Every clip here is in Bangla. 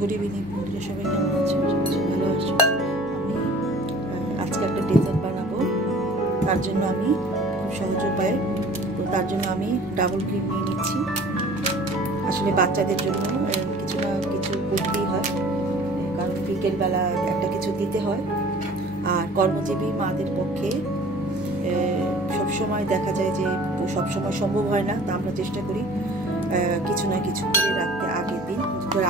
গুড ইভিনিং বন্ধুরা, সবাই কেমন আছেন? ভালো আছো? আমি আজকে একটা ডেজার্ট বানাবো। তার জন্য আমি খুব সহজ উপায়ে, তো তার জন্য আমি ডাবল ক্রিম নিয়ে নিচ্ছি। আসলে বাচ্চাদের জন্য কিছু না কিছু করতেই হয়, কারণ বিকেলবেলা একটা কিছু দিতে হয়। আর কর্মজীবী মাদের পক্ষে সবসময় দেখা যায় যে সবসময় সম্ভব হয় না, তা আমরা চেষ্টা করি কিছু না কিছু করে রাখতে।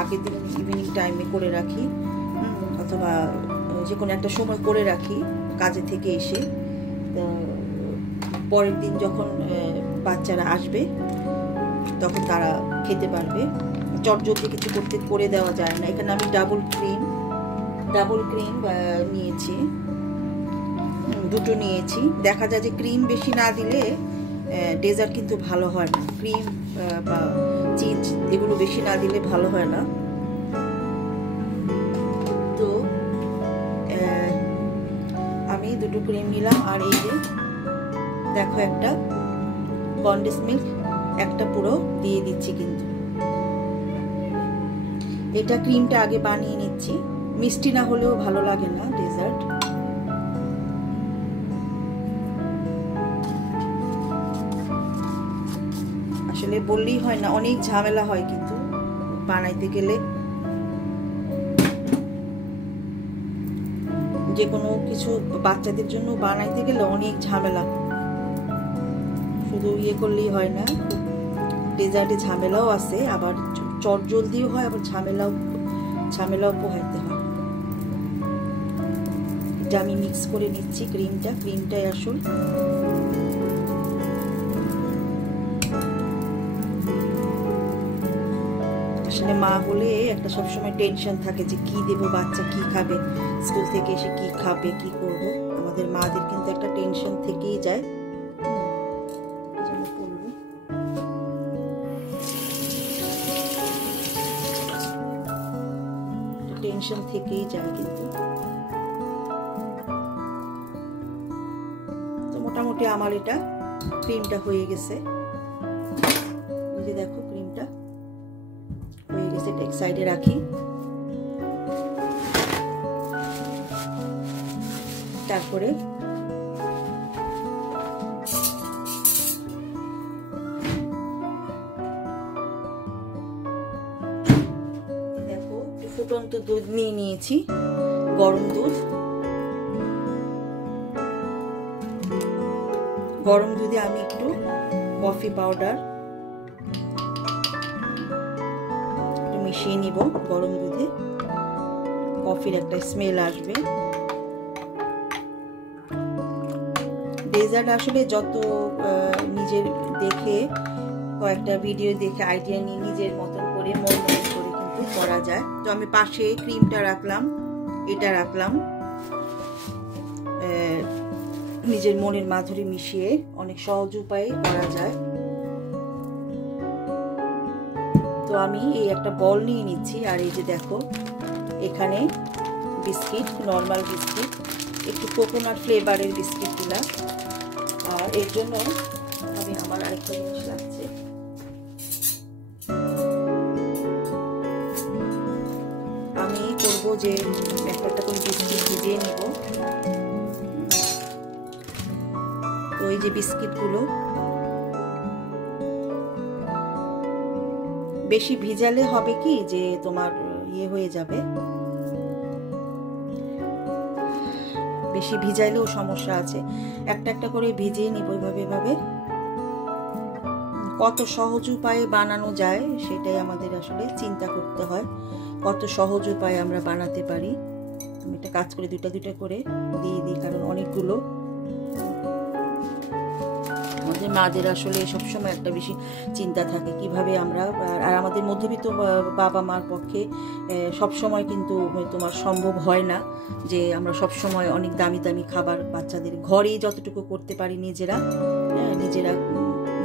আগের দিন ইভিনিং টাইমে করে রাখি, অথবা যে কোনো একটা সময় করে রাখি কাজে থেকে এসে। তো পরের দিন যখন বাচ্চারা আসবে তখন তারা খেতে পারবে। চটজলদি কিছু করে দেওয়া যায় না। এখানে আমি ডাবল ক্রিম নিয়েছি, দুটো নিয়েছি। দেখা যায় যে ক্রিম বেশি না দিলে ডেজার্ট কিন্তু ভালো হয় না। ক্রিম বা চিজ এগুলো বেশি না দিলে ভালো হয় না। তো আমি দুটো ক্রিম নিলাম। আর এই যে দেখো, একটা কনডেন্স মিল্ক একটা পুরো দিয়ে দিচ্ছি। কিন্তু এটা ক্রিমটা আগে বানিয়ে নিচ্ছি, মিষ্টি না হলেও ভালো লাগে না ডেজার্ট। আসলে বললেই হয় না, অনেক ঝামেলা হয় কিন্তু বানাইতে গেলে। যে কোনো কিছু বাচ্চাদের জন্য বানাইতে গেলে অনেক ঝামেলা, শুধু ইয়ে করলেই হয় না। ডেজার্টে ঝামেলাও আছে, আবার চটজলদিও হয়, আবার ঝামেলাও পোহাইতে হয়। এটা আমি মিক্স করে নিচ্ছি ক্রিমটাই আসল। আসলে মা হলে একটা সবসময় টেনশন থাকে যে কি দেবো, বাচ্চা কি খাবে, স্কুল থেকে এসে কি খাবে, কি করব। আমাদের মাদের কিন্তু একটা টেনশন থেকেই যায়। টেনশন থেকেই যায় কিন্তু। তো মোটামুটি আমার এটা ক্রিমটা হয়ে গেছে। এই যে দেখো, ক্রিমটা হয়ে গেছে। এটা এক সাইডে রাখি। তারপরে দেখো, ফুটন্ত দুধ নিয়ে নিয়েছি, গরম দুধে আমি একটু কফি পাউডার মিশিয়ে নিব। গরম দুধে কফির একটা স্মেল আসবে। ডেজার্ট আসলে যত নিজের দেখে, কয়েকটা ভিডিও দেখে আইডিয়া নিয়ে নিজের মতন করে মন করে কিন্তু করা যায়। তো আমি পাশে ক্রিমটা রাখলাম, এটা রাখলাম। নিজের মনের মাধুরী মিশিয়ে অনেক সহজ উপায়ে করা যায়। তো আমি এই একটা বল নিয়ে নিচ্ছি। আর এই যে দেখো, এখানে বিস্কিট, নর্মাল বিস্কিট, একটু কোকোনাট ফ্লেভারের বিস্কিট দিলাম। আর এর জন্য আমার আরেকটা জিনিস লাগছে। আমি করব যে একটা করে বিস্কিট ভিজিয়ে নিব। তো এই যে বিস্কিটগুলো বেশি ভিজালে হবে কি যে তোমার ইয়ে হয়ে যাবে, বেশি ভিজাইলেও সমস্যা আছে। একটা করে ভিজিয়ে নিব এভাবে। কত সহজ উপায়ে বানানো যায় সেটাই আমাদের আসলে চিন্তা করতে হয়, কত সহজ উপায়ে আমরা বানাতে পারি। আমি একটা কাজ করে দুটা করে দিয়ে দিই, কারণ অনেকগুলো আমাদের মাদের আসলে সবসময় একটা বেশি চিন্তা থাকে কিভাবে আমরা। আর আমাদের মধ্যবিত্ত বাবা মার পক্ষে সবসময় কিন্তু তোমার সম্ভব হয় না যে আমরা সবসময় অনেক দামি খাবার বাচ্চাদের ঘরেই যতটুকু করতে পারি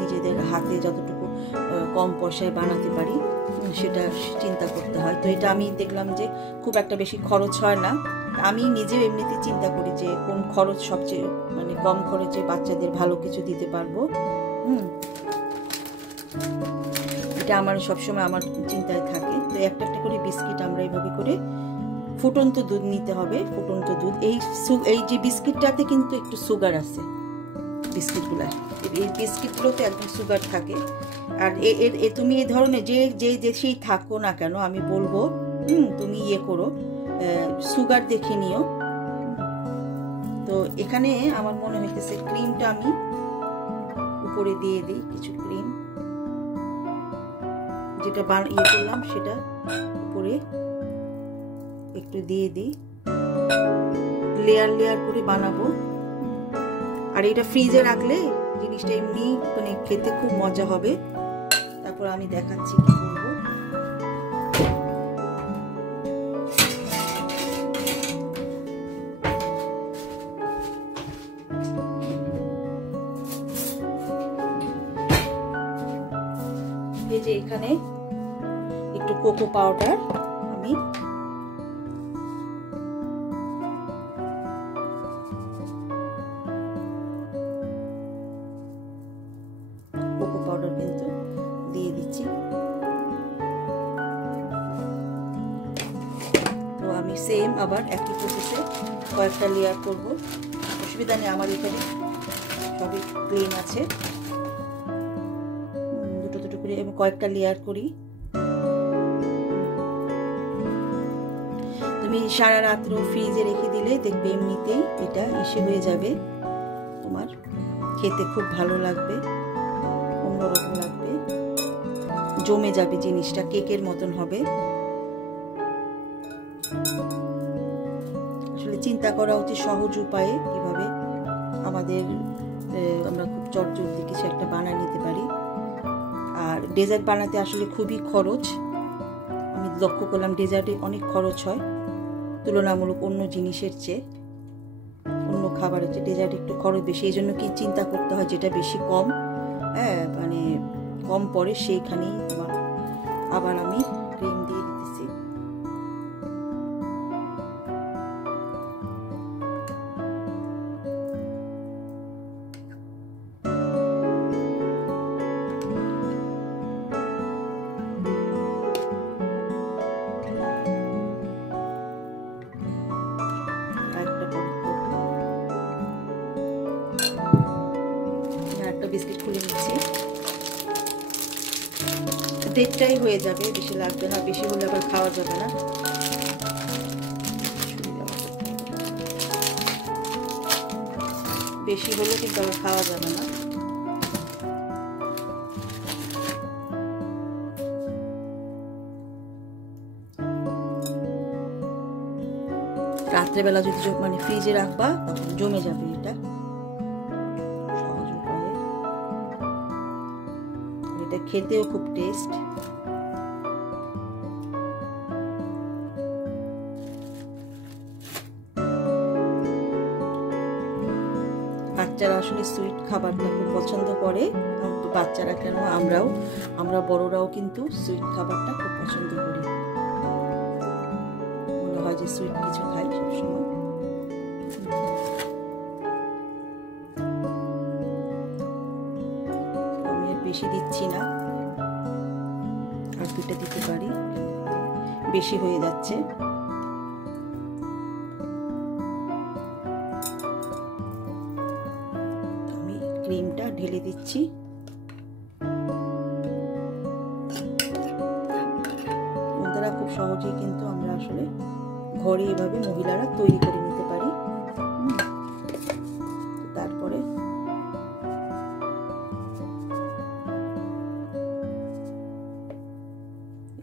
নিজেদের হাতে যতটুকু কম পয়সায় বানাতে পারি সেটা চিন্তা করতে হয়। তো এটা আমি দেখলাম যে খুব একটা বেশি খরচ হয় না। আমি নিজেও এমনিতে চিন্তা করি যে কোন খরচ সবচেয়ে কম খরচে বাচ্চাদের ভালো কিছু দিতে পারবো। এটা আমার সবসময় আমার চিন্তায় থাকে। তো একটা একটা করে বিস্কিট আমরা এইভাবে করে ফুটন্ত দুধ নিতে হবে। ফুটন্ত দুধ, এই যে বিস্কিটটাতে কিন্তু একটু সুগার আছে, বিস্কিটগুলো, এই বিস্কিটগুলোতে একদম সুগার থাকে। আর তুমি এই ধরনের যে দেশেই থাকো না কেন, আমি বলবো তুমি ইয়ে করো, সুগার দেখে নিও। তো এখানে আমার মনে হইতেছে ক্রিমটা আমি উপরে দিয়ে দিই, কিছু ক্রিম যেটা ইয়ে করলাম সেটা উপরে একটু দিয়ে দিই, লেয়ার লেয়ার করে বানাবো। আর এটা ফ্রিজে রাখলে জিনিসটা এমনি মানে খেতে খুব মজা হবে। তারপর আমি দেখাচ্ছি কি করবো। এই যে এখানে একটু কোকো পাউডার আমি কিন্তু দিয়ে দিচ্ছি। তো আমি সেম আবার একই প্রসেসে কয়েকটা লেয়ার করব, অসুবিধা নেই, আমার এখানে সবই ক্লিন আছে। দুটো দুটো করে আমি কয়েকটা লেয়ার করি। তুমি সারা রাত্র ফ্রিজে রেখে দিলে দেখবে এমনিতেই এটা এসে হয়ে যাবে, তোমার খেতে খুব ভালো লাগবে, অন্যরকম লাগবে, জমে যাবে জিনিসটা, কেকের মতন হবে। আসলে চিন্তা করা উচিত সহজ উপায়ে কিভাবে আমরা খুব চটজলদি কিছু একটা বানিয়ে নিতে পারি। আর ডেজার্ট বানাতে আসলে খুবই খরচ, আমি লক্ষ্য করলাম ডেজার্টে অনেক খরচ হয় তুলনামূলক অন্য জিনিসের চেয়ে, অন্য খাবারের চেয়ে ডেজার্ট একটু খরচ বেশি। এই জন্য কি চিন্তা করতে হয় যেটা বেশি কম মানে কম পড়ে সেইখানেই আবার আমি ক্রিম দিয়ে দিতেছি। বিস্কিট খুলে নিচ্ছি, দেড়টাই হয়ে যাবে, বেশি লাগবে না, বেশি হলে আবার খাওয়া যাবে না। বেশি হলে কিন্তু আবার খাওয়া যাবে না। রাত্রেবেলা যদি মানে ফ্রিজে রাখবা তখন জমে যাবে এটা। এটা খেতেও খুব টেস্ট। বাচ্চারা আসলে সুইট খাবারটা খুব পছন্দ করে, বাচ্চারা কেন আমরা বড়রাও কিন্তু সুইট খাবারটা খুব পছন্দ করি, মনে হয় যে সুইট কিছু খাই সবসময়। আমি আর বেশি দিচ্ছি না, আর দুটো দিতে পারি, বেশি হয়ে যাচ্ছে। আমি ক্রিমটা ঢেলে দিচ্ছি। বন্ধুরা, খুব সহজেই কিন্তু আমরা আসলে ঘরে এভাবে মহিলারা তৈরি করে নিতে পারি। তারপরে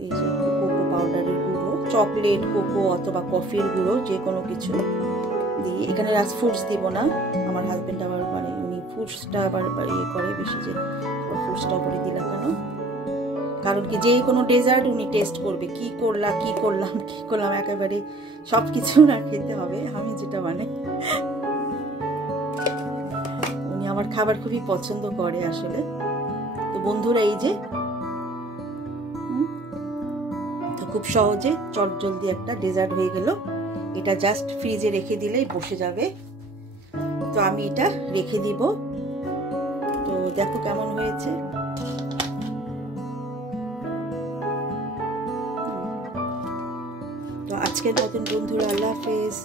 এই যে কোকো পাউডারের গুঁড়ো, চকলেট, কোকো অথবা কফির গুঁড়ো যে কোনো কিছু দিয়ে, এখানে রাস ফুডস দিব না, আমার হাজবেন্ড আবার মানে উনি ফুডসটা আবার ইয়ে করে বেশি, যে ফুডসটা উপরে দিলা কেন, কারণ কি যে কোনো ডেজার্ট উনি টেস্ট করবে, কি করলাম একেবারে সব কিছু না খেতে হবে, আমি যেটা মানে উনি আমার খাবার খুবই পছন্দ করে আসলে। তো বন্ধুরা, এই যে তো খুব সহজে চটজলদি একটা ডেজার্ট হয়ে গেল। এটা জাস্ট ফ্রিজে রেখে দিলেই বসে যাবে। তো আমি এটা রেখে দিব। তো দেখো কেমন হয়েছে, আজকের মতন বন্ধুরা, আল্লাহ হাফেজ।